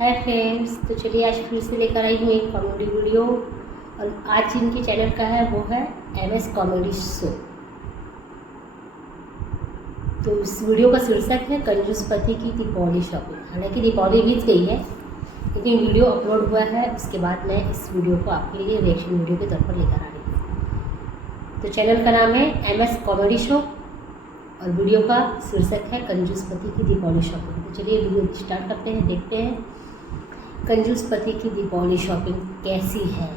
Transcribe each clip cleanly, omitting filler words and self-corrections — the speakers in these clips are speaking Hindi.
हाय फ्रेंड्स, तो चलिए आज फिर से लेकर आई हूँ एक कॉमेडी वीडियो। और आज जिनके चैनल का है वो है MS कॉमेडी शो। तो इस वीडियो का शीर्षक है कंजूस पति की दीपावली शॉपिंग। हालांकि दीपावली बीत गई है लेकिन वीडियो अपलोड हुआ है, उसके बाद मैं इस वीडियो को आपके लिए रिएक्शन वीडियो के तौर पर लेकर आ रही हूँ। तो चैनल का नाम है MS कॉमेडी शो और वीडियो का शीर्षक है कंजूस पति की दीपावली शॉपिंग। तो चलिए वीडियो स्टार्ट करते हैं, देखते हैं कंजूस पति की दीपावली शॉपिंग कैसी है।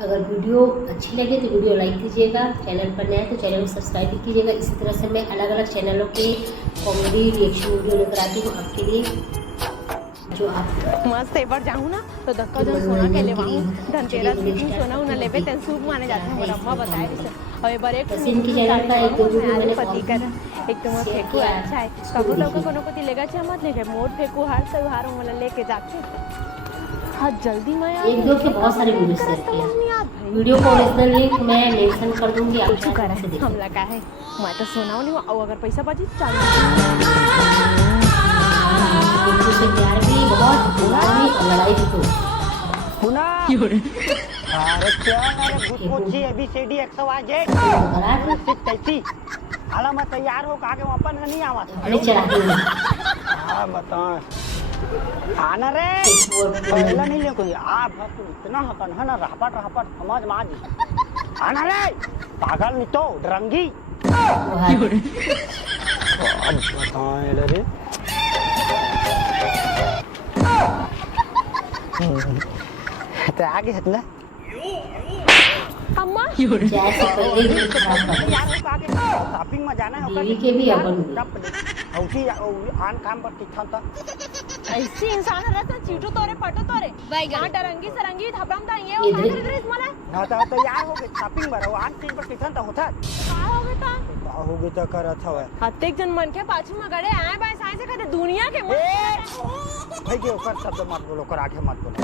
अगर वीडियो अच्छी लगे तो वीडियो लाइक कीजिएगा, चैनल पर नया है तो चैनल को सब्सक्राइब भी कीजिएगा। इसी तरह से मैं अलग अलग चैनलों के कॉमेडी रिएक्शन वीडियो लेकर आती हूँ आपके लिए, जो आप मस्त एक बार जाऊँ ना तो धक्का जन सोना के लेवाऊँ। धनतेरस के दिन सोना उना लेवे तेन शुभ माने जाते हैं, हमारा अम्मा बताए जैसे। और एक बार एक इनकी चैनल का एक दो वीडियो मैंने पति कर एक तो मत फेंकू अच्छा है कबू लोग को कोनो को लेगा छ मत लेके मोट फेंकू हर त्योहार वाला लेके जाते। हाँ जल्दी मैं एक दो के बहुत सारे वीडियो शेयर किए। वीडियो को ओरिजिनल लिंक मैं मेंशन कर दूंगी, आप चुका है हम लगा है मैं तो सोना नहीं और अगर पैसा बची चालू से प्यार भी बहुत बुरा भी और लड़ाई भी खूब। सुना अरे क्या अरे पूछी ABCD 100 कैसी आला मैं तैयार हो कहा के अपन नहीं आवा अरे चलाती हूँ। हां बता आना रे पहला नहीं ले कोई आप इतना हकन है ना रहपट समझ में आ जी आना रे पागल नहीं तो डरंगी अब बताएं रे तो आगे है ना अम्मा जैसे पहले यार वो आगे शॉपिंग में जाना है बीवी के भी अपन औसी आन काम पर किथा था ऐसी इंसान रहता चीटू तोरे पटो तोरे हां डरंगी सरंगी थपड़म दा ये वो इधर मला ना तो यार हो गए शॉपिंग पर आन चीज पर किथा था होता का हो गया का हो गया करत हवे हत्तेक जन मन के पाछू में गड़े आए बाय साइंस कहते दुनिया के भाई के ऊपर शब्द मत बोलो कर आगे मत बोलो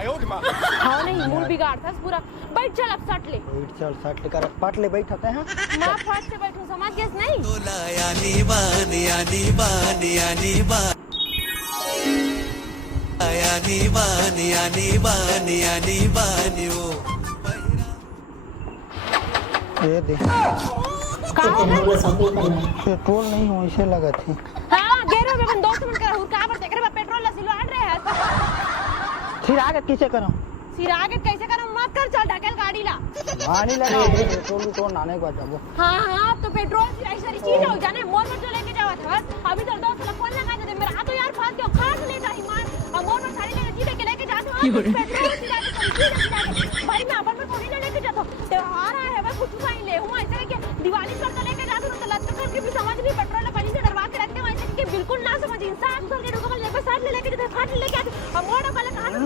आयो रे मां हां नहीं मूड बिगाड़ता पूरा बैठ चल अब सट ले बैठ चल सट कर पट ले बैठते हैं मां फट से बैठू समझ गेस नहीं यानी बानी यानी बानी यानी बानी यानी बानी यानी बानी यानी बानी ओ ये दे का हो गया शॉपिंग करना है। पेट्रोल नहीं हो ऐसे लगा थी हां गेरो में दोस्त मन कर हुर का पर देख रे पेट्रोल लसिलो हट रहे है फिर आगे किसे करो फिर आगे कैसे करो मत कर चल ढकेल गाड़ी ला पानी लगा पेट्रोल तो नाने को जाबो हां तो पेट्रोल ऐसी चीज हो जाने मोर में तो लेके जावा था अभी तो दोस्त लोग फोन लगा दे मेरा तो यार फास के खास लेता ईमान और मोर में साड़ी लेके लेके जाता हूं पेट्रोल भाई मैं अपन में थोड़ी लेके जाता त्योहार है बस कुछ नहीं ले हूं ऐसे कि दिवाली पर तो लेके जाता हूं तो लत करके भी समझ नहीं पेट्रोल पहले से डरवा के रखते हैं ऐसे कि बिल्कुल ना समझ इंसान घर के रुको लेके साथ लेके जाते फाट लेके आते और मोड़ वाला कहां से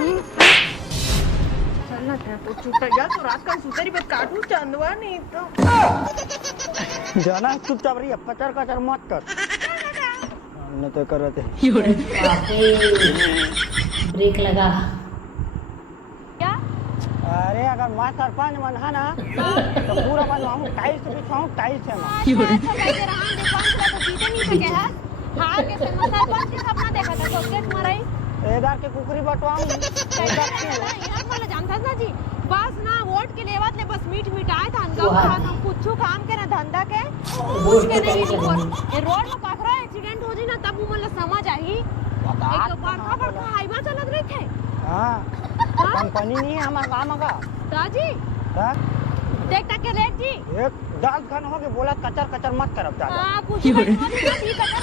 चलना था तो छूट गया तो रात का सुतरी पे काटू चंदवा नहीं तो जाना चुपचाप रही पचर कचर मत कर हमने तो करते ब्रेक लगा। क्या अरे अगर मैं सरपंच मन है ना तो पूरा बनवाऊं टाइल्स बिछाऊं टाइल्स है एदार के कुकरी बटवाऊं जानता ना जी बस ना वोट के लेवत ले बस मीट मिटाए था हम कुछ काम के ना धंधा के कुछ के नहीं ये रोड में काखरा एक्सीडेंट हो जी ना तब मुझे समझ आई एक बड़का हाईवा चलत रहे थे हां कंपनी नहीं है हमारे गांव का दादी हां देख तक के लेट जी एक 10 घन हो के बोला कचर कचर मत करब ज्यादा हां कुछ नहीं कचर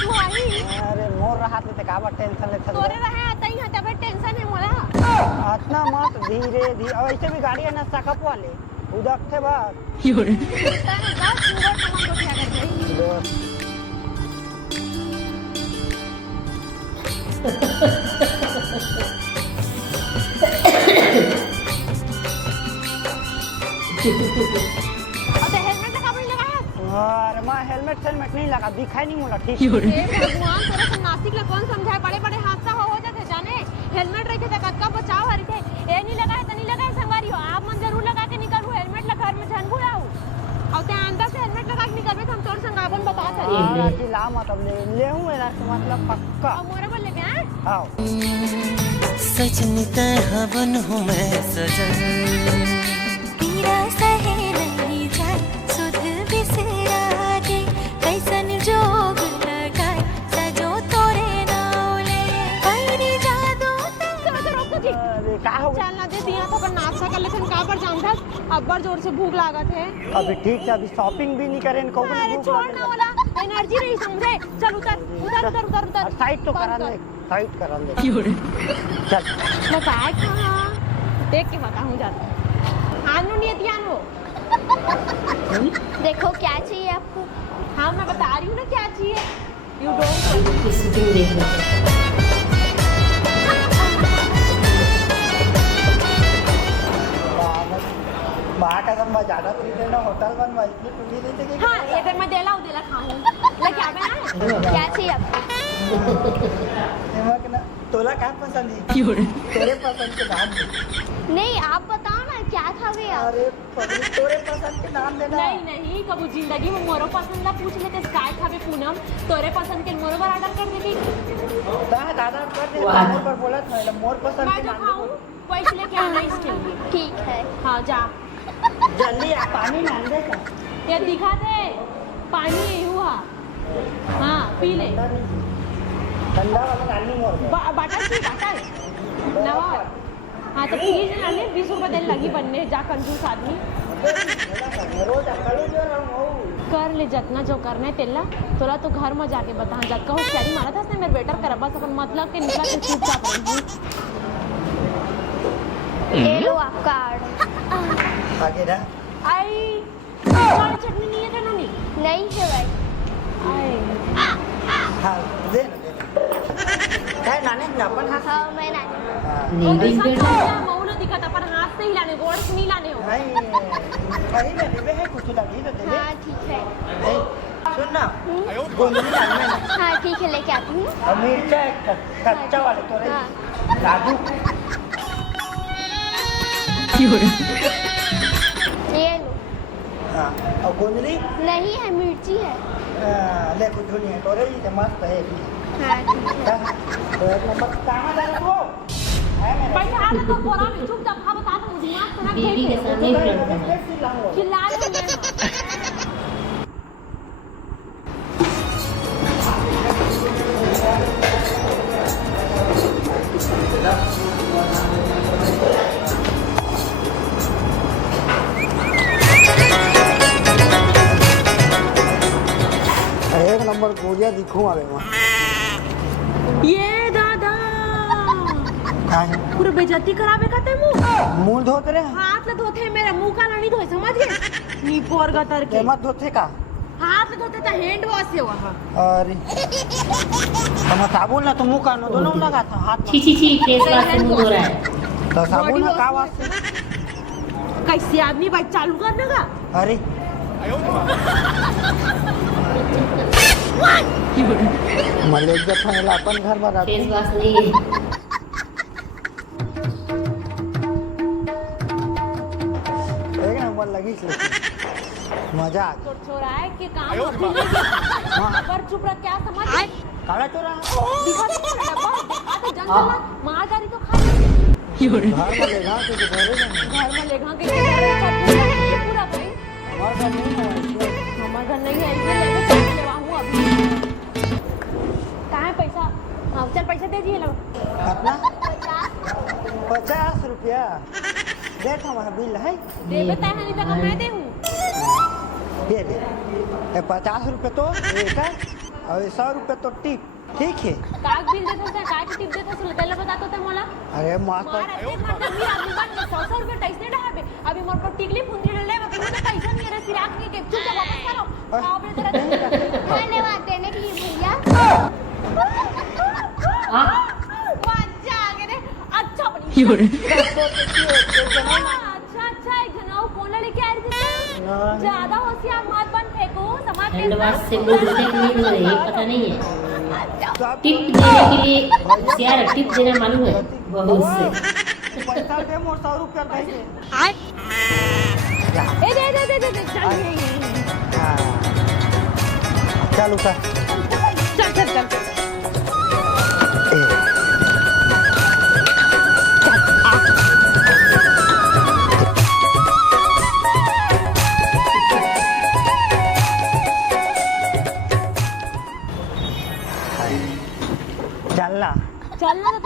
तू आई अरे मोर रहा ते का टेंशन ले था तोरे रहे तई है तब टेंशन है मोला इतना मत धीरे धीरे ऐसे भी गाड़ी है ना सकप वाले उदक थे बस अरे मैं हेलमेट नहीं लगा दिखाई नहीं मोला ठीक भगवान तोरा से नासिक ला कौन समझाए बड़े बड़े हादसा हो जाते जाने हेलमेट रखे त कतका बचाव हरी थे ए नहीं लगा है त नहीं लगा है संगवारी हो आप मन जरूर लगा के निकलू हेलमेट ला घर में झनबू आऊ और ते अंदर से हेलमेट लगा के निकलबे तो हम तोर संग आपन बता हां ला मतलब ले हूं मेरा मतलब पक्का और मोरा बोल ले आओ सजनी तरह बन हूँ मैं सजन पीरा सहे नहीं जाए सुध बिसरा दे कैसन जोग लगाए सजो तोरे नावले पैरी जादू चलो रोको जी अरे का हो गया? चलना दे दिया तो पर नाश्ता कर लेते का पर जाम था अब्बर जोर से भूख लागत है अभी ठीक है, अभी शॉपिंग भी नहीं करें को अरे छोड़ ना वाला एनर्जी नहीं समझे चल उतर उतर उतर उतर उतर साइड तो करा ले, साइड करा ले। चल मैं बैग कहाँ देख के बताऊँ जाता आनू नहीं दिया नो देखो क्या चाहिए आपको हाँ मैं बता रही हूँ ना क्या चाहिए यू डोंट की शूटिंग देख रहे हैं। बाहर का सब ज्यादा फ्री देना होटल बन इतनी फ्री देते कि हाँ ये फिर मैं देला उदेला खाऊँ लेकिन क्या मैं क्या चाहिए आपको एमक ना तोला का पसंद है तेरे पसंद के नाम दे। नहीं आप बताओ ना क्या खावे आप अरे पगली तोरे पसंद के नाम देना। नहीं नहीं कबू जिंदगी में मोरो पसंद ला पूछ लेते काय खावे पूनम तोरे पसंद के मोरो पर ऑर्डर कर देगी दादा कर दे वाह। मोर पर बोला था मोर पसंद मैं के जो नाम खाऊँ वैसे लेके आना इसके लिए ठीक है हाँ जा जल्दी आ पानी मान दे का ये दिखा दे पानी यही हुआ हाँ पी ले ठंडा वाला नानी मोर में। बटर सी बटर नवा हाँ तो प्लीज ना ले 20 रुपये देने लगी बनने जा कंजूस आदमी रोज अकल जो रहूं कर ले जितना जो करना है तेला तोरा तो घर में जाके बता जब कहो कैरी मारा था उसने मेरे बेटर कर बस अपन मतलब के निकला के चुपचाप रही ये लो आपका ऑर्डर आगे ना आई हमारी चटनी नहीं है तेनोनी नहीं है भाई आई हाँ दे काय नाने अपन हाथ हाँ मैं ना लेडीज बेटा मऊ ना दिखा था पर हाथ से ही लाने गोड़ से नहीं लाने हो नहीं कहीं में रिबे है कुछ लगी तो दे दे हाँ ठीक है नहीं, सुन ना गोंदली लाने ना हाँ ठीक है लेके आती हूँ और मिर्चा कच्चा वाले तो हाँ राजू ये लो हाँ और गोंदली नहीं है मिर्ची है ले कुछ नहीं है तो रही मस्त है भी हाँ ठीक है तो एक नंबर कहाँ जा रहे हो है मेरा पैसे हाथ तो बोरा में चुपचाप खा बता तो मुझे दिमाग खराब बीबी के सामने ही फ्लर्ट करना है। चिल्ला रहे एक नंबर गोलियां दिखूं अबे वहाँ ये दादा पूरे बेइज्जती करावे का ते मुंह मुंह धोते रहे हाथ ले धोते मेरा मुंह का नहीं धोए समझ गए नी पोर गतर के मत धोते का हाथ ले धोते तो हैंड वॉश से वहां अरे हम साबुन ना तो मुंह का दोनों लगा था हाथ छी छी छी फेस वॉश से मुंह धो रहा है। तो साबुन ना का वास्ते कैसे आदमी बाइक चालू करने का अरे मलेरिया फैला अपन घर में रहते फेस वॉश नहीं है। एक नंबर लगी मजा आ छोड़ छोड़ा है कि काम अकेले पर चुप रह क्या समझ काला चोरा दिखा तो डब्बा दिखा तो जंगल में मार गाड़ी तो खा ले घर में लेगा तो घरे में घर में लेगा के पूरा भाई हमारे घर नहीं है हमारे घर नहीं है इसलिए लेके चल लेवा हूं अभी कहाँ है पैसा हाँ चल पैसा दे दिए लो अपना 50 रुपया देख हमारा बिल है दे बता है नहीं तो मैं दे हूं दे दे 50 रुपये तो एक है और 100 रुपये तो टिप ठीक है काग बिल देते थे काय की टिप देते थे तेल बतातो ते मला अरे मास्टर मार ऐसे मारता मी आदमी बात 100 रुपये टैक्स नहीं डाले अभी मोर पर टिकली पुंजी ले लेवा कि मुझे पैसा नहीं है रे सिराक के चुप वापस करो आओ बे तेरा धन्यवाद देने के लिए भैया मजा आ गया रे अच्छा बनी अच्छा अच्छा एक जनाओ कौन लेके आ रही थी ज्यादा होशियार मत बन फेंको समाज हैंड वॉश से मुंह धोते कि नहीं धो रहे ये पता नहीं है। सब टिप देने के लिए होशियार है, टिप देना मालूम है बहुत से। पैसा दे मोर 100 रुपया दे दे ए दे चल चल उठा चल चल चल ए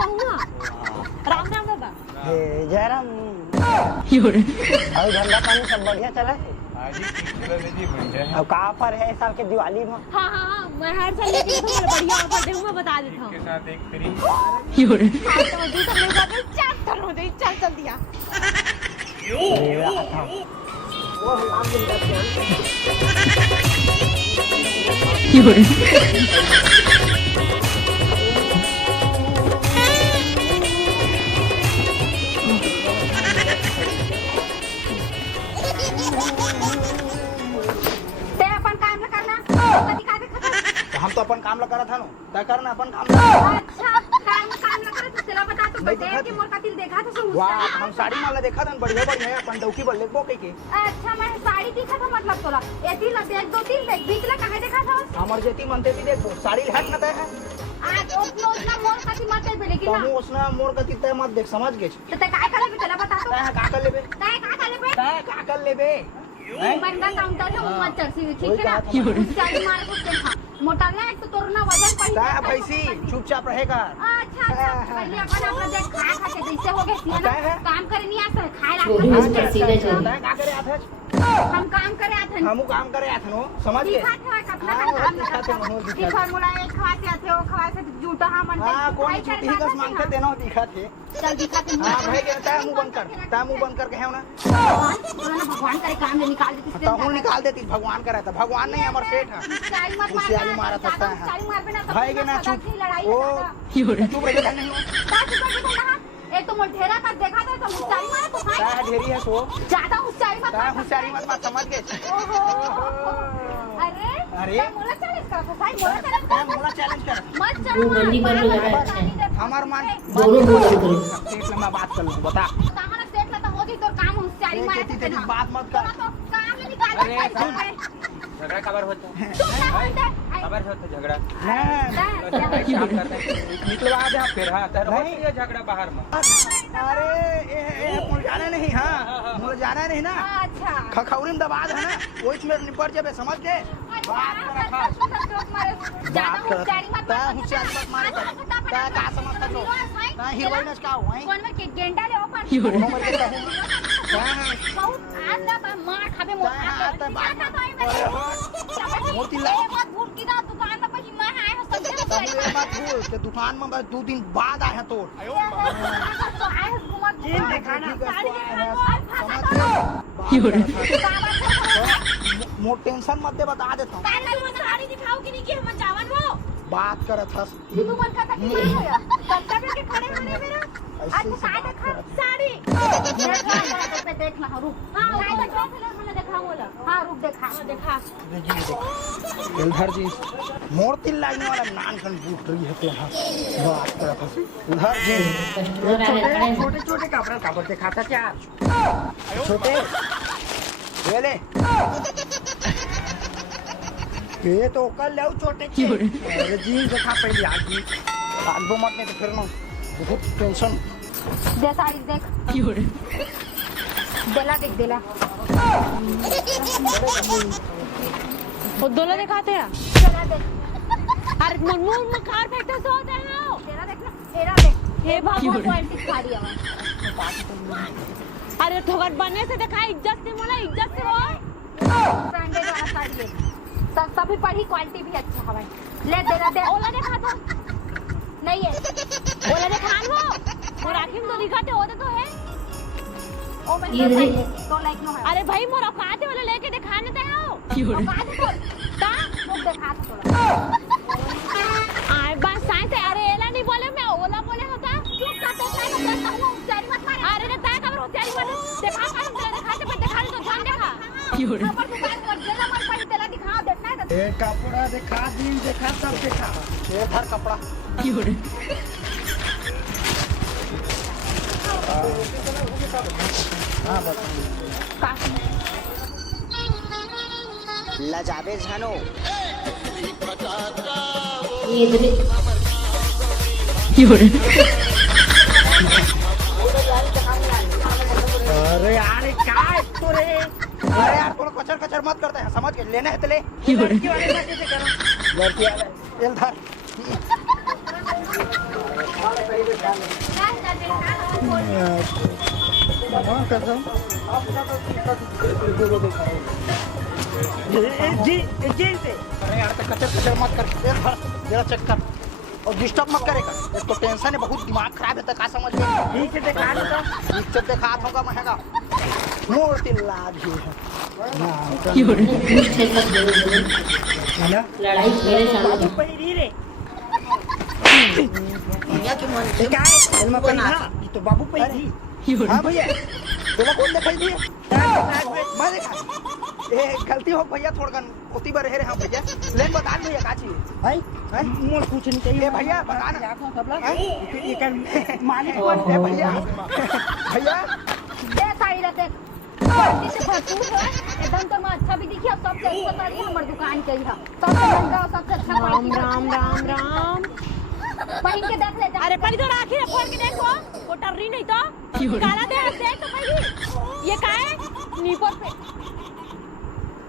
हुआ राम राम बाबा हे जयराम और धंधा पानी सब बढ़िया चला है अब कहाँ पर है इस साल के दिवाली में हाँ हाँ हाँ मैं हर साल लेके जाता हूँ बढ़िया ऑफर दे मैं बता देता हूँ चल दिया हम तो अपन काम लगा रहा था ना क्या करना अपन काम वाह हम साड़ी माला देखा था बढ़िया बढ़िया अपन डौकी बढ़ ले के अच्छा मैं साड़ी दिखा था मतलब तोला एती ला देख दो तीन देख बीच ला कहां देखा था हमर जेती मनते भी देखो साड़ी हट न दे है आज उतना मोर खाती मत दे लेकिन तुम उसना मोर का कितना मत देख समझ गए तो ते काय करे चला बता तो तय का कर लेबे काय का करे बे तय का कर लेबे बंदा काउंटर है मत चल ठीक है ना साड़ी मार को देखा मोटा ले तो तोरना वजन पड़ी तय भैसी चुपचाप रहेगा अच्छा पहले अपन अपना देख खा खा के जैसे हो गए ना काम करे नहीं आता खाए छोड़ू रहा इसका सीधा छोड़ू तय का करे आथे हम काम करे आथे हमू काम करे आथे नो समझ गए दिखा था कतना दिखाते हो की फार्मूला एक खाते आथे वो खाते झूठा हम मन हां कौन छुट्टी का मांग के देना दिखाते चल दिखाते हां भाई के तय मुंह बंद कर के है ना भगवान करे काम में निकाल देती तो हूं निकाल देती भगवान का रहता भगवान नहीं हमर सेठ है खुशियाली मारा था भाई के ना चुप ओ चुप रह नहीं हो एक तो मोढेरा का देखा था तो ऊंचाई मारा तो क्या ढेरी है सो ज्यादा ऊंचाई मत क्या होशियारी मत समझ गए अरे मोला चैलेंज कर भाई मोला चैलेंज क्या मोला चैलेंज कर मत चल वो बंदी बन लो ज्यादा अच्छा है हमार मन दोनों बोल करो सेठ से मैं बात कर लूं बता कहां ना देख लेता होती तो काम ऊंचाई मारा कहती तेरी बात मत कर तो काम में निकाल झगड़ा खबर होता है खबर होता झगड़ा निकलवा दे फिर हाँ तर नहीं। ये झगड़ा बाहर में अरे ये मुझे जाना नहीं हाँ मुझे जाना नहीं ना अच्छा खखौरी में दबा है ना वो इसमें निपट जाबे समझ के बात कर बात कर ता होशियारी मत मारे ता का समझता तो ता हीरोइन का हुआ कौन में के गेंडा ले ओपन नंबर के हां बहुत आज ना मार खाबे मोटा ता बात मोती ला मत भूल की ना दुकान में पहले मैं आए हो तब मत भूल के दुकान में बस 2 दिन बाद आया तो आए हो घुमा दिखाना मोर टेंशन मत दे बता देता हूं साड़ी दिखाओ कि नहीं कि हम चावन वो बात करत हस तू मन का तक नहीं होया तब तक के खड़े होने मेरा अच्छा काय देखा साड़ी पे देख ला रुक हां काय देखा मैंने देखा बोला हां रुक देखा इधर जी मोर तिल लागने वाला नान कन बूट रही है तो हां बात करत हस उधर जी कस्टमर आ रहे हैं छोटे छोटे कपड़े काबर दिखाता क्या छोटे ये ले ये तो कल ले छोटे अरे जीन्स दिखा पहले आगे आगो मत नहीं तो फिर ना बहुत टेंशन दे साड़ी देख देला वो दोनों दिखाते हैं तेरा देख अरे मुर्मू में कार फेंकते सो होते हैं तेरा देख हे भगवान क्वालिटी साड़ी है अरे ठोकर बनने से देखा इज्जत से मोला इज्जत से हो ब्रांडेड वाला साड़ी है सस्ता भी पड़ी क्वालिटी भी अच्छा है ले दे ओला देखा था नहीं है ओला देखा लो और आखिर में तो दिखाते होते तो है ओ मैं ये नहीं। तो लाइक नो है अरे भाई मोरा काते वाले लेके दिखाने ते आओ बात बोल ता लोग देखा तो आए बस साइंस अरे एला नहीं बोले मैं ओला बोले होता चुप कर तो मैं करता हूं साड़ी मत मार अरे रे ताय खबर होती वाले देखा का हम दिखाते पे दिखा तो ध्यान देखा ऊपर दुकान पर जेला मन पड़ी तेला दिखा देखना है ये कपड़ा दिखा दिन दिखा सब दिखा ये धर कपड़ा हाँ बता लजाबे जानो ये इधर अरे यार क्या है तो रे अरे यार थोड़ा कचर कचर मत करते हैं समझ के लेने है तो ले लड़की वाले मत ऐसे करो लड़की वाले ये धर जी से अरे यार तो कचर मत कर जरा चेक कर और डिस्टर्ब मत करेगा। एक तो टेंशन है, बहुत दिमाग खराब है, तो का समझ में ठीक से दिखा देता, ठीक से दिखा दूंगा महंगा मोटी लाज ही है। लड़ाई मेरे सामने पहिरी रे भैया के मन से क्या है फिल्म पहिरा ये तो बाबू पहिरी। हां भैया बोला कौन दिखाई दिया मैं देखा ए गलती हो भैया थोड़ा ओती बार है रे। हां भैया लेन बता भैया का चाहिए भाई मोर कुछ नहीं चाहिए भैया बता ना सब लोग ये कर मालिक कौन है भैया भैया दे साड़ी रते क्वालिटी से भरपूर है एकदम। तो मैं अच्छा भी दिखी और सबसे अच्छा साड़ी हमारी दुकान के है, सबसे महंगा और सबसे अच्छा क्वालिटी। राम राम राम पहन के देख ले जा। अरे पहले तो आखिर फोन के देखो वो टर्री नहीं तो काला दे देख तो पहले ये का है नीपर पे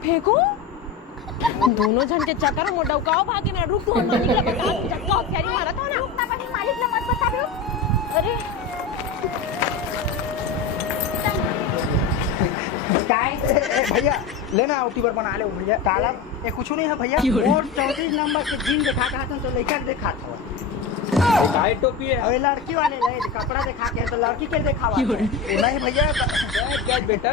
फेंको दोनों जन के चक्कर में डौकाओ भागे मेरा रुक तो मालिक का बता चक्का और कैरी मारा था ना रुकना पहले मालिक ने मत बता दो। अरे काय भैया लेना ओटी बार बना ले भैया काला ये कुछ नहीं है भैया। और 34 नंबर के जीन दिखा था तो लड़का दिखा था काय टोपी है अरे लड़की वाले ले कपड़ा दिखा के तो लड़की के दिखावा नहीं भैया क्या बेटा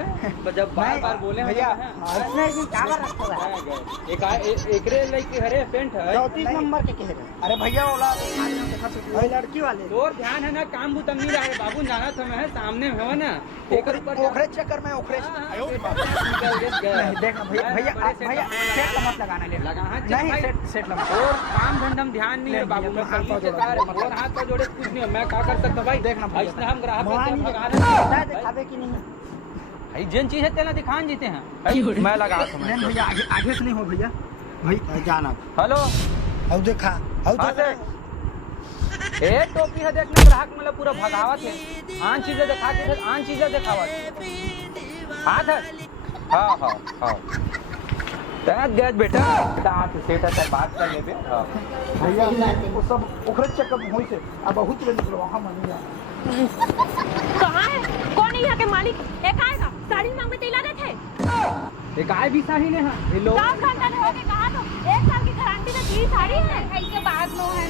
जब बार बार बोले भैया इसने भी क्या रखा है एक रे लाइक हरे पेंट है 34 नंबर के कह रहे। अरे भैया वाला अरे लड़की वाले तोर ध्यान है ना काम भूतम नहीं रहे बाबू जाना था मैं सामने है ना ओखरे चक्कर में ओखरे देख भैया भैया सेट मत लगाना ले लगा नहीं सेट लगा और काम धंधम ध्यान नहीं है बाबू मैं और हाथ पर जोड़े कुछ नहीं है मैं क्या कर सकता भाई देखना भाई इसने हम ग्राहक दिखावे कि नहीं भाई जिन चीज है तेना दिखान जीते हैं मैं लगा नहीं भैया आगे से नहीं हो भैया भाई जाना हेलो अब देखा अब ए टोपी है देखना ग्राहक मतलब पूरा भगावत है आन चीजें दिखा के आन चीजें दिखावत हाथ है हाँ हाँ हाँ तैनात गया बेटा हाथ सेट है बात कर ले बे भैया वो सब ओखरे चक्कर में होई से अब बहुत ले निकलो वहां मन जा कहाँ है कौन है यहाँ के मालिक एक आएगा साड़ी मांगने तेला देते एक आए भी साड़ी ने हाँ ये लोग 10 घंटा में होके कहा तो 1 साल की गारंटी में दी साड़ी है ऐसे बात नो है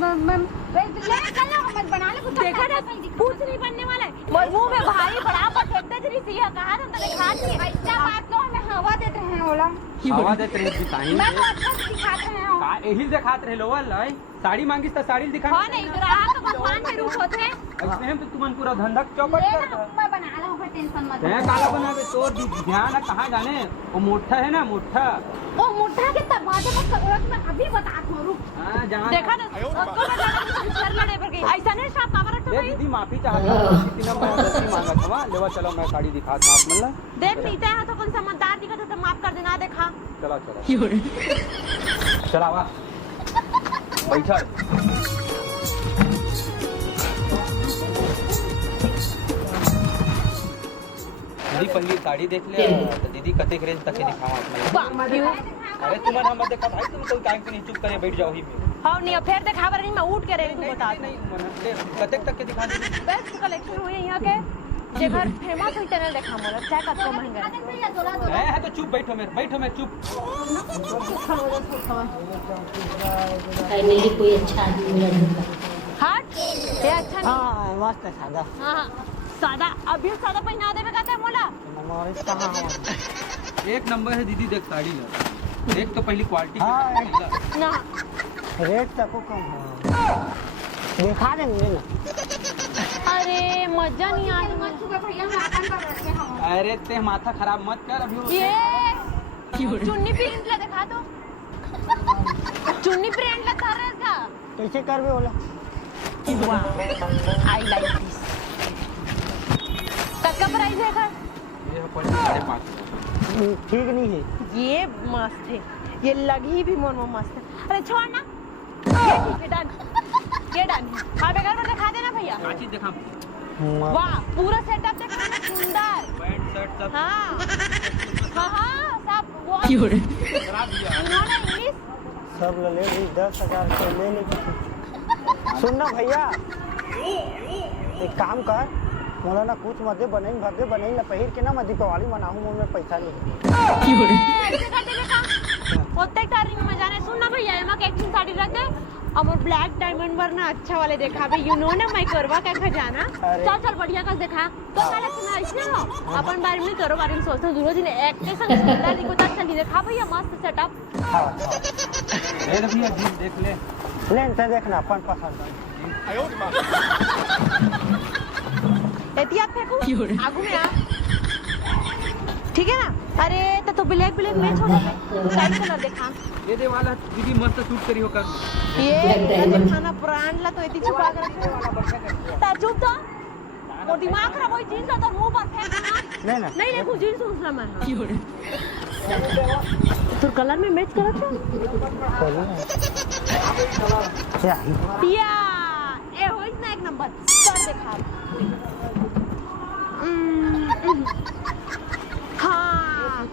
ले चल ना मत बना ले कुछ देखा ना कुछ नहीं बनने वाला है मुंह में भारी बड़ा पर फेंकते जरी सी है कहा तुम तो खा दी ऐसा बात नो हमें हवा देते हैं ओला हवा देते रहे दिखाई मैं तो अच्छा दिखाते हैं का यही दिखाते रहे लोग लाई साड़ी मांगी तो साड़ी दिखा हाँ नहीं ग्राहक तो भगवान के रूप होते हैं इसमें हम तो तुमन पूरा धंधा चौपट करता मैं बना रहा हूँ टेंशन मत है काला बनावे तो ध्यान है कहाँ जाने वो मोटा है ना मोटा ओ मुट्ठा के तबादे मत करो मैं अभी बता दूँ रुक हाँ जहाँ देखा ना उसको सर लड़े पर गई ऐसा नहीं साहब काबर दे दीदी माफी चाहता हूँ इतना मैं गलती मांगा था लेवा चलो मैं साड़ी दिखा था आप मतलब देख नीचे है तो कौन समझदार दिखा तो माफ कर देना देखा चला चला वाह बैठा दीदी पहली साड़ी देख ले तो दीदी कते रेंज तक के दिखावा अपना अरे तुम्हारा हम देखा भाई तुम तो टाइम पे नहीं चुप करे बैठ जाओ ही में हाँ नहीं फिर देखा नहीं मैं उठ के रही तू बता नहीं कते तक के दिखा दे बेस्ट कलेक्शन हुई है यहाँ के जे घर फेमस हुई चैनल देखा मोला चाय का तो महंगा है तो चुप बैठो मैं चुप फाइनली कोई अच्छा आदमी मिला ढूंढा। हट ये अच्छा नहीं हां मस्त है सादा हाँ सादा अभी सादा पहना देवे कहते हैं मोला नॉलेज कहां एक नंबर है दीदी देख साड़ी ला देख तो पहली क्वालिटी हाँ ना रेट तक को कम है दिखा देंगे ना अरे मजा नहीं आ रही भैया मैं अपन पर रखे हम अरे ते माथा खराब मत कर अभी ये चुन्नी प्रिंट ला दिखा दो चुन्नी प्रिंट ला था रे इसका कैसे करबे बोला आई लाइक दिस कितना प्राइस है सर ये पड़ी 5.5 ठीक नहीं है ये मस्त है ये लगी भी मन में मस्त है अरे छोड़ ना ये ठीक है डन ये डन है हाँ बेकार में दिखा देना भैया क्या चीज दिखा वाह पूरा सेटअप दिखा ना सुंदर पैंट शर्ट सब हाँ हाँ सब वो खराब दिया इन्होंने इंग्लिश सब ले 10,000 के ले ले सुनना भैया एक काम कर मोला ना कुछ मदे बनाई भर दे बनाई ला पहिर के ना मैं दीपावली मनाऊं मुंह में पैसा नहीं होते तारी में मजा नहीं सुन ना भैया एमा के एक साड़ी रख दे और ब्लैक डायमंड वरना अच्छा वाले देखा बे यू नो ना मैं करवा का खजाना चल चल बढ़िया का देखा तो मैंने सुना इसने हो अपन बारे में करो बारे में सोचता दूर दिन एक के संग सुंदर दिखो तो चल देखा भैया मस्त सेटअप ले भैया जीप देख ले लेन से देखना अपन पसंद एतिया फेंकू आगू में आ ठीक है ना अरे तो ब्लैक ब्लैक मैच होगा साइड कलर देखा ये दे वाला दीदी मस्त शूट करी हो कर ये खाना ब्रांड ला तो इतनी छुपा कर रखे वाला बढ़िया कर ता चुप तो और दिमाग खराब होई जींस तो मुंह पर फेंक ना नहीं देखो जींस उसला मैं तो कलर में मैच करा था क्या या ए होइस ना एक नंबर कर देखा हाँ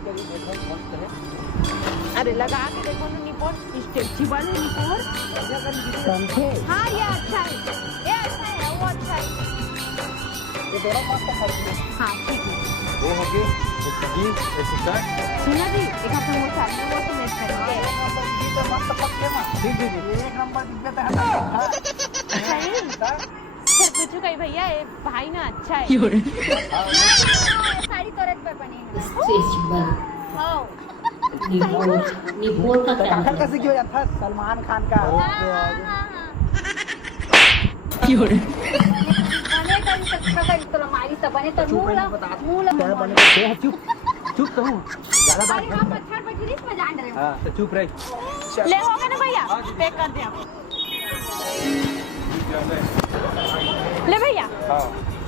अरे लगा के देखो ना निपोर स्ट्रेचेबल है निपोर समझे हाँ ये अच्छा है वो अच्छा है ये दोनों मस्त है हाँ ठीक है वो हो गए जीन्स ऐसे शर्ट सुना जी एक हफ्ता वो साथ में वो तो मैच करेंगे मस्त पक्के में ठीक है एक नंबर दिक्कत है सर पूछो कहीं भैया ये भाई ना अच्छा है साड़ी तो रेट पे बनी है स्ट्रेचेबल हाँ निपोर का क्या काकल कैसे क्यों जाता है सलमान खान का बने कर सकता है तो हमारी तो बने तो मूला क्या बने चुप चुप तो हूँ ज्यादा बात अरे हाँ पत्थर पर गिरीश में जान रहे हो हाँ तो चुप रही ले हो गया ना भैया पैक कर दिया ले भैया हाँ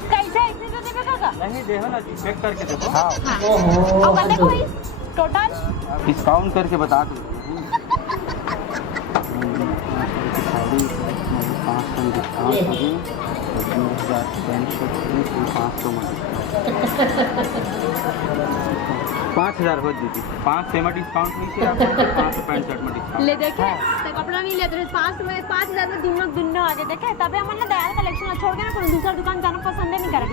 कैसे इतने तो देगा का नहीं देखो ना चेक करके देखो हाँ और बंदे को टोटल डिस्काउंट करके बता दो साड़ी 500 डिस्काउंट होगी 5000 हो दीदी 5 पेमेंट डिस्काउंट हुई थी आपको 565 में डिस्काउंट ले देखे तो कपड़ा नहीं ले तो 5,000 में दोनों आ जाए देखे तबे हमने दयाल कलेक्शन छोड़ के ना कोई दूसरा दुकान जाना पसंद नहीं करा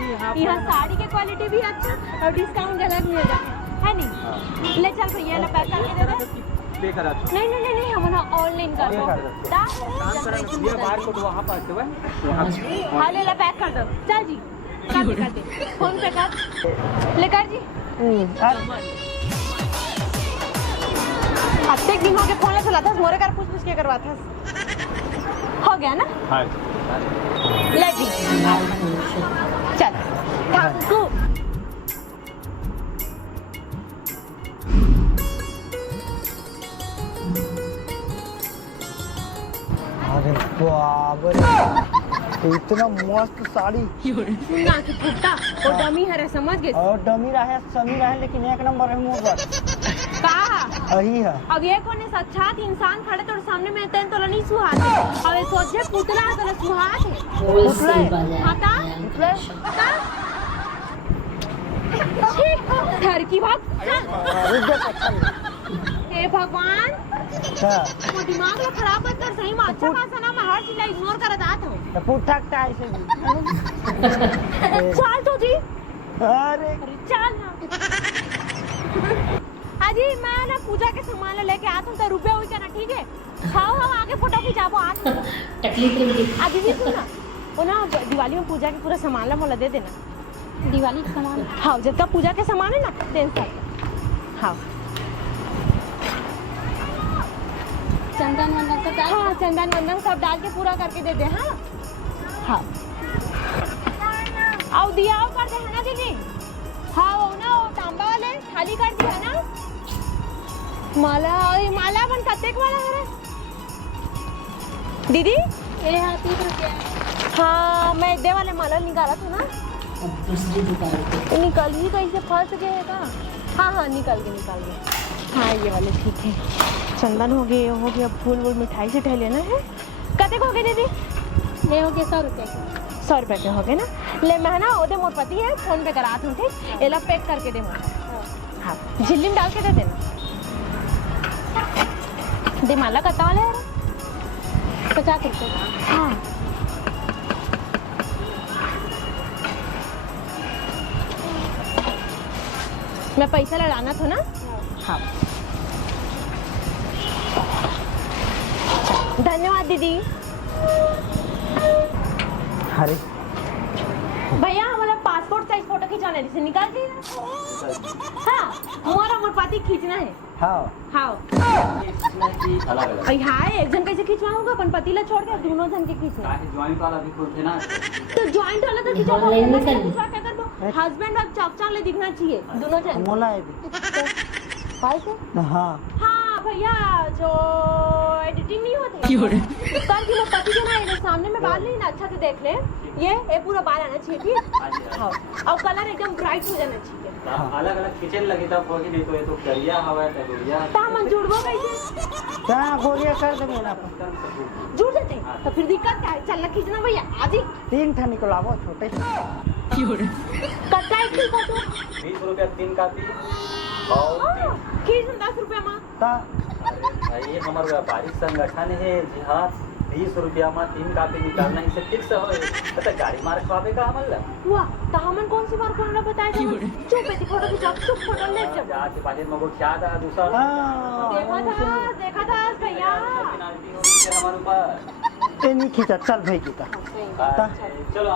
यहाँ साड़ी की क्वालिटी भी अच्छा और डिस्काउंट अलग मिल जाता है नहीं ले चल भैया ले पैक करके दे दे पे करा दो नहीं हम ना ऑनलाइन कर दो ये बार कोड वहां पर दो हाँ ले पैक कर दो चल जी कर दे फोन पे कर ले कर जी अब तक दिन हो गए फोन चला था मोरे कर पूछ के करवा था हो गया ना हां ले जी चल थैंक यू अरे बाप रे इतना मस्त साड़ी सुना कि फुट्टा और डमी है रे समझ गए और डमी रहे समी रहे लेकिन एक नंबर है मुंह पर कहा वही है अब ये कौन है साक्षात इंसान खड़े तो सामने में तेन तो नहीं सुहाते अब ये सोचे पुतला तो सुहात है होलसेल बाजार आता घर की बात हे भगवान अच्छा वो दिमाग लो खराब मत कर सही में अच्छा खासा ना मैं हर चीज इग्नोर करत आत हूं तो पुठक का ऐसे चल तो जी अरे चल ना अजी मैं ना पूजा के सामान लेके आता हूं तो रुपए हुई क्या ना ठीक है खाओ हम आगे फोटो खिंचाबो आज टकली क्रीम की आज भी सुन ना वो ना दिवाली में पूजा के पूरा सामान ला मोला दे देना दिवाली का सामान हाँ जितना पूजा के सामान है ना दे सब हाँ चंदन वंदन सब डाल हाँ चंदन वंदन सब डाल के पूरा करके दे दे हाँ हाँ आओ दिया आओ कर दे है ना दीदी हाँ वो ना वो तांबा वाले खाली कर दिया ना माला बन कतेक वाला है दीदी ये हाँ 30 रुपया हाँ मैं दे वाले माला निकाला था ना अब दूसरी दुकान पे निकल ही कैसे फंस गए है का हाँ निकल गए हाँ ये वाले ठीक है चंदन हो गया फूल वूल मिठाई से ठह लेना है कते हो गए दीदी ये हो गया 100 रुपया 100 रुपये के हो गए ना ले मैं ना ओदे मोर पति है फोन पे करा दूँ ठीक एला पैक करके दे मोर हाँ झिल्ली में डाल के दे देना दे माला कत्ता वाले 50 रुपये हाँ मैं पैसा लड़ाना था ना। हाँ धन्यवाद दीदी। अरे भैया हमारा पासपोर्ट साइज फोटो खिंचवाना है, जिसे निकाल के हाँ हमारा मोरपाती खींचना है। हाँ हाँ अलग अलग अरे हाँ एक जन कैसे खिंचवाऊंगा, अपन पतीला छोड़ के दोनों जन के खींचना। ज्वाइंट वाला भी खोलते ना। तो ज्वाइंट वाला तो खिंचवा ऑनलाइन नहीं करनी। क्या कर दो, हस्बैंड और चौक ले दिखना चाहिए दोनों जन। मोला है हाँ हाँ भैया जो एडिटिंग नहीं होती कर कि वो पति के ना ये सामने में बाल नहीं ना अच्छा से देख ले, ये पूरा बाल आना चाहिए ठीक। हाँ और कलर एकदम ब्राइट हो जाना चाहिए। अलग अलग किचन लगी तब होगी, नहीं तो ये तो करिया हवा है गुड़िया। ता मन जुड़बो कैसे, क्या गोरिया कर दे मेरा जुड़ जाते तो फिर दिक्कत क्या है। चल खींचना भैया आज ही 3 ठा निकलावो छोटे कटका एक फोटो 20 रुपया 3 कापी और खींच 10 रुपया में। ता भाई हमारा व्यापारिक संगठन है जी हाँ, 20 रुपया में 3 कापी निकालना इसे फिक्स हो। तो गाड़ी मार्क पावे का हमला वाह तो हमन कौन सी बार कोना बताया चुप है फोटो खिंचा चुप फोटो ले जब आज पाजे में वो क्या था दूसरा देखा था भैया। पेनाल्टी होगी फिर हमारे ऊपर। ये नहीं खींचा चल भाई गीता चलो आ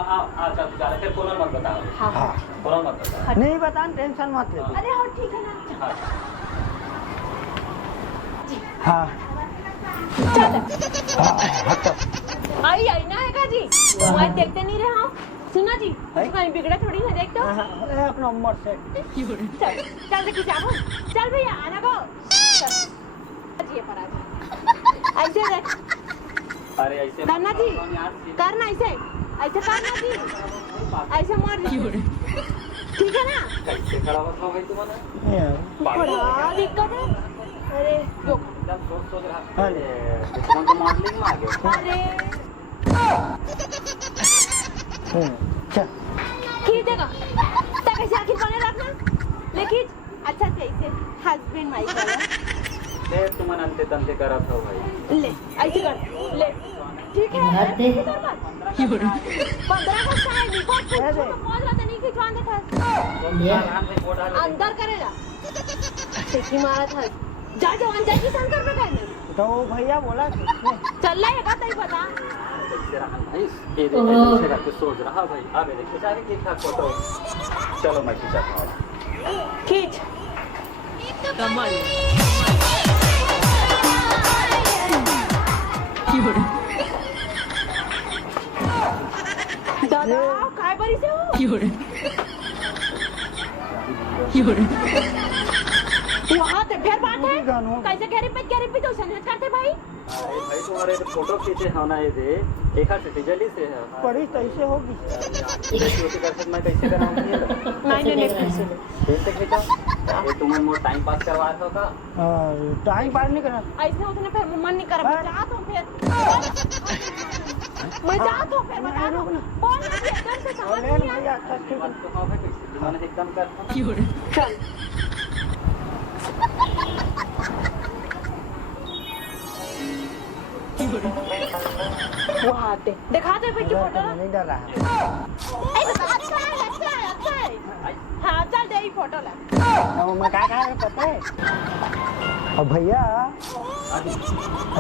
चल जा फिर कौन मत बताओ। हाँ कौन मत बताओ। नहीं बतान टेंशन मत ले। अरे हाँ ठीक है ना। हाँ आई आई ना है का जी मैं देखते नहीं रहा हूँ। सुना जी कहीं बिगड़ा थोड़ी ना देख तो। अपना उम्र से चल चल देखी जाओ चल भैया आना को जी पर आज ऐसे देख अरे ऐसे करना जी करना ऐसे ऐसे करना जी ऐसे मार जी ठीक है ना। कैसे खड़ा होता भाई तुम्हारा बड़ा दिक्कत है। अरे जो एकदम सोच रहा अरे तुम तो मॉडलिंग में आ गए। अरे चल खींच देगा तो कैसे आखिर बने रखना लेकिन अच्छा से ऐसे हस्बैंड माई वाला ले तुम अंते तंते करा था भाई। ले ऐसे कर ले ठीक है। भारते 15 का साइड रिपोर्ट पहुंच रहा था नहीं खिंचवा दे था अंदर करेगा देखी मारा था जा जाओ अंदर की शंकर पे कहने तो भैया बोला चल रहा है का तई पता ये देखो ऐसे सोच रहा भाई अब देखिए जाके ठीक ठाक फोटो। चलो मैं खींचाता हूँ खींच कमाल दादा काय बरी से हो वहाँ ते फिर बात है कैसे गहरी पे तो समझ करते भाई। अरे भाई तुम्हारे फोटो खींचे होना ये दे एक हाथ से जल्दी से है पड़ी कैसे होगी मैं कैसे कराऊंगी नहीं फिर से खींचा ये तुम्हें मोर टाइम पास करवा रहा होगा। टाइम पास नहीं करना ऐसे उसने फिर मन नहीं कर जा तो फिर मैं जा तो फिर बता दो कौन है एकदम से समझ नहीं आ भैया अच्छा ठीक बात तो हाँ भाई कैसे मैंने एकदम कर चल वहाँ पे दिखा दे भाई की फोटो नहीं डर रहा अच्छा है हाँ चल दे ये फोटो ला मैं क्या कहा पता है और भैया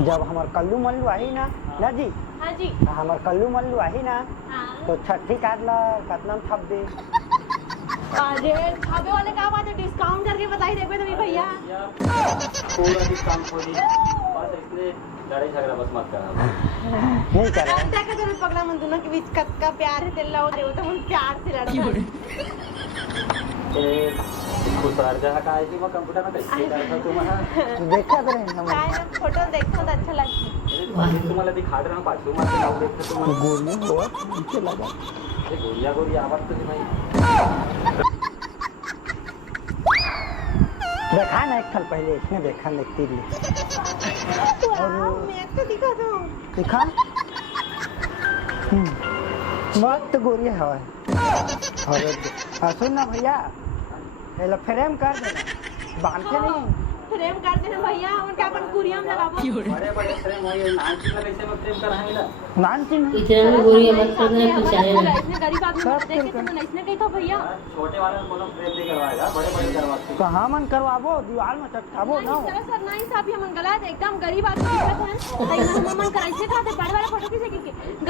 जब हमारे कल्लू मल्लू आई ना जी हाँ जी हमारे कल्लू मल्लू आई ना तो छठी काट ला कितना थप दे। अरे खावे वाले का बात है डिस्काउंट करके बताई देवे तो भैया पूरा डिस्काउंट हो दी बस इसलिए लड़ाई झगड़ा बस मत करा नहीं कर रहा देखा जब पगला मन दोनों के बीच कब का प्यार है तेला हो तो हम प्यार से लड़ते खुश रह जा का आईडी में कंप्यूटर में कैसे डालता तुम देखा तो रहे हम काय फोटो देखो तो अच्छा लगता तुम्हाला दिखा रहा हूं पाछू में नाव देखते तुम गोली हुआ नीचे लगा गोरिया गोरिया आवाज तो भाई देखा ना एक साल पहले इसने देखा देखती रही मैं तो दिखा दो दिखा मस्त गोरिया है और सुन ना भैया फ्रेम कर देना बांध के नहीं फ्रेम करते हैं भैया उनके अपन कुरियम लगाबो बड़े बड़े फ्रेम हो ये नान चिन्ह कैसे में फ्रेम कराएंगे नान चिन्ह इतना भी गोरी मत कर देना कुछ चले ना इसने गरीब आदमी को देखे तो इसने कही था भैया छोटे वाले को फ्रेम नहीं करवाएगा बड़े बड़े करवाते कहाँ मन करवाबो दीवार में चटकाबो ना नहीं सर नहीं साहब ये मन गलत है एकदम गरीब आदमी है भाई मन कराइसे खाते बड़े वाला फोटो किसे के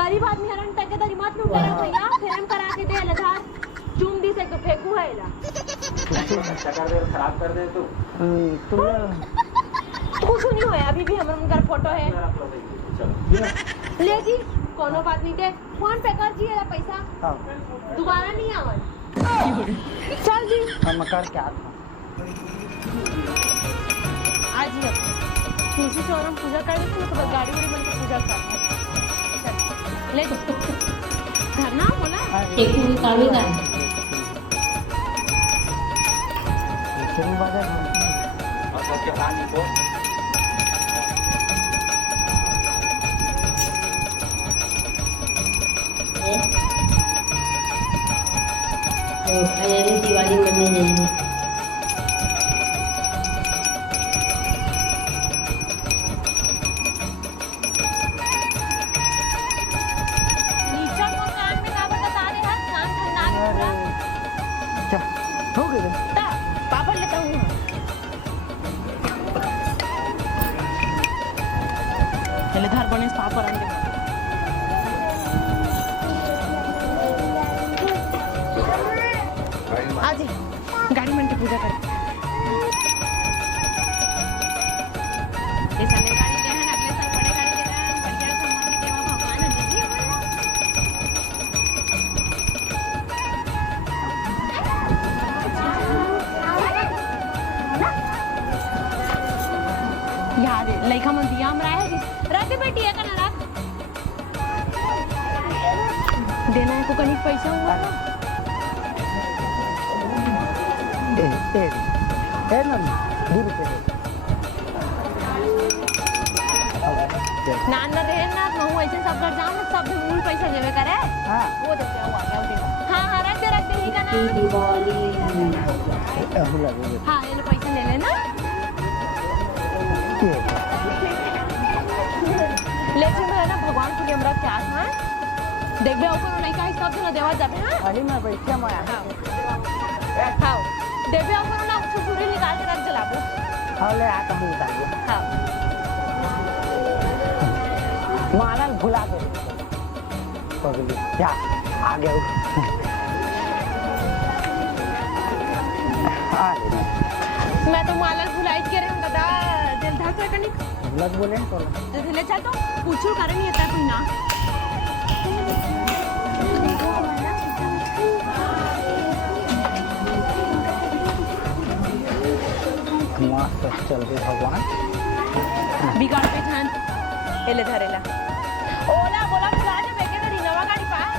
गरीब आदमी हरन टके दरी मत नु करे भैया फ्रेम करा के दे लधार चूम दी से फेंकू है ला अच्छा कर दे खराब कर दे तू तुम कुछ नहीं होया अभी भी हमर उनका फोटो है ले जी कोनो बात नहीं दे फोन पे कर जी ये पैसा हाँ दोबारा नहीं आवन चल जी हम कर क्या था आज ही तुलसी चौरम पूजा कर देते तो गाड़ी वाड़ी बन के पूजा कर ले दो घर ना बोला एक काम ही कर शुरू बाजार और सबके पानी को तो फाइनली दिवाली करने जाएंगे नीचा को कान में का बता रहे हैं कान ठंडा पूरा चल हो गई ता पापड़ लेता हूँ पहले घर बने पापड़ आने आज गाड़ी में पूजा कर ये साले गाड़ी ले हैं अगले साल बड़े गाड़ी ले रहे हैं बढ़िया सा मंदिर के वहाँ भगवान है जी यार लइका मन दिया हमरा है रख बेटी है ना रख देना है को कहीं पैसा हुआ ना ए ना 2 रुपए नान न रहे ना मैं ऐसे सब कर जाऊं सब मूल पैसा देवे करे हाँ वो देखते हुआ गया देखो हां हां रख दे ही का ना दिवाली हां ये लो पैसा ले लेना लेकिन मैं ना भगवान को हमरा क्या था देखबे ओकर नहीं का सब ना देवा जाबे हां अरे मैं बैठिया मैं हां देबे ओकर ना छुरी निकाल के रख जलाबो हाँ ले आता हूँ निकाल हां माला भुला दे पगली क्या आ गया मैं तो माला भुलाई के रहे हूं दादा दिल धक रहा कनी लग बोले तो ले चल तो पूछो कारण नहीं आता कोई ना मस्त चल रहे भगवान बिगाड़ पे ध्यान एले धरेला ओला बोला बुला जे बेके तरी नवा गाड़ी पास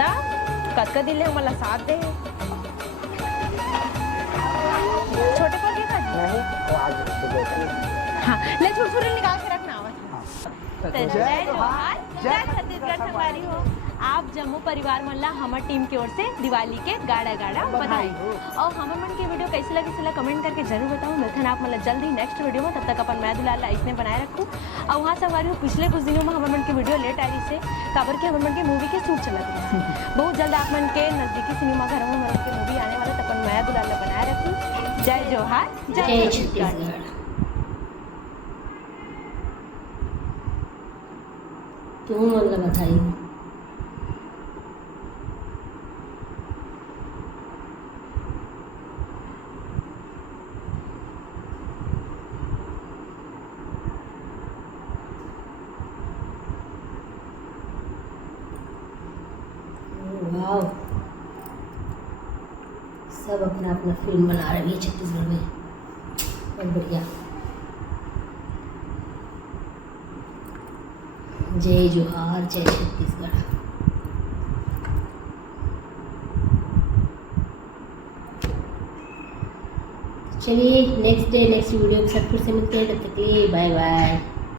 दा कतका दिल है मला साथ दे छोटे पर के का नहीं वो आज सुबह हां ले छुरछुरी निकाल के रखना आवा जय जोहार जय छत्तीसगढ़ संगवारी हो आप जम्मू परिवार मल्ला हमर टीम की ओर से दिवाली के गाड़ा गाड़ा बधाई और हमर मन की वीडियो कैसे लगी सिला कमेंट करके जरूर बताओ मिलते आप मतलब जल्दी नेक्स्ट वीडियो में तब तक अपन मैं दुलाल इसने बनाए रखूँ और वहाँ संगवारी हो पिछले कुछ दिनों में हमर मन की वीडियो लेट आई से काबर के हमर मन के मूवी के शूट चला गया बहुत जल्द आप मन के नजदीकी सिनेमा घरों में मन के मूवी आने वाला तब अपन मैं दुलाल बनाए रखूँ जय जोहार जय जय छत्तीसगढ़ तू मतलब बधाई वाह सब अपना अपना फिल्म बना रही है छत्तीसगढ़ में बहुत बढ़िया जय जोहार जय छत्तीसगढ़ चलिए नेक्स्ट डे नेक्स्ट वीडियो के साथ फिर से मिलते हैं तब तक के लिए बाय बाय।